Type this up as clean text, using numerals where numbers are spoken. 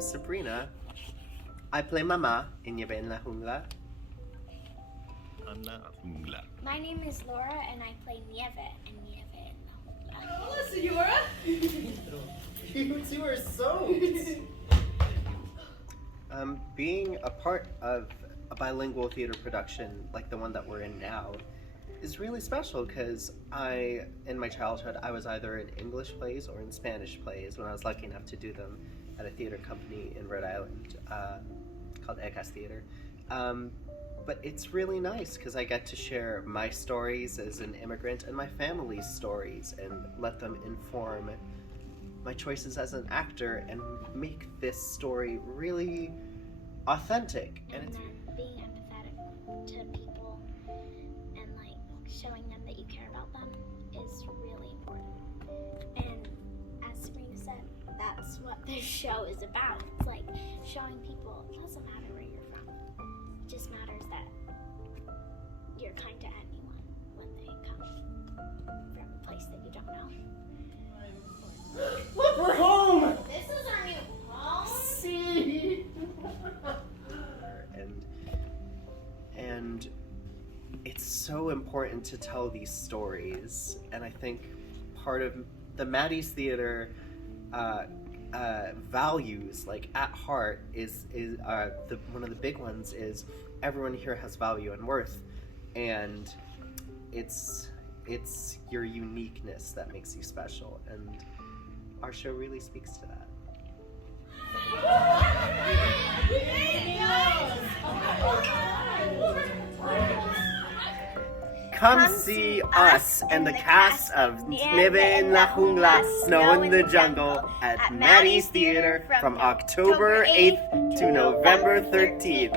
Sabrina. I play Mamá in Nieve en la jungla. Jungla. My name is Laura and I play Nieve in Nieve en la jungla. Hola, señora. You two are so. Being a part of a bilingual theater production like the one that we're in now is really special because in my childhood, I was either in English plays or in Spanish plays when I was lucky enough to do them at a theater company in Rhode Island called ECAS Theater. But it's really nice because I get to share my stories as an immigrant and my family's stories and let them inform my choices as an actor and make this story really authentic. And then being empathetic to people and like showing them that you care about them is really important. And as Sabrina said, that's what this show is about. It's like showing people it doesn't matter where you're from. It just matters that you're kind to anyone when they come from a place that you don't know. Look, we're home! This is our new home. See? And it's so important to tell these stories, and I think part of the Maddy's theater values, like at heart, is one of the big ones is everyone here has value and worth, and it's your uniqueness that makes you special, and our show really speaks to that. Come see us and the cast of Nieve en la jungla, Snow in the Jungle at Maddy's Theater from October 8th to November 13th.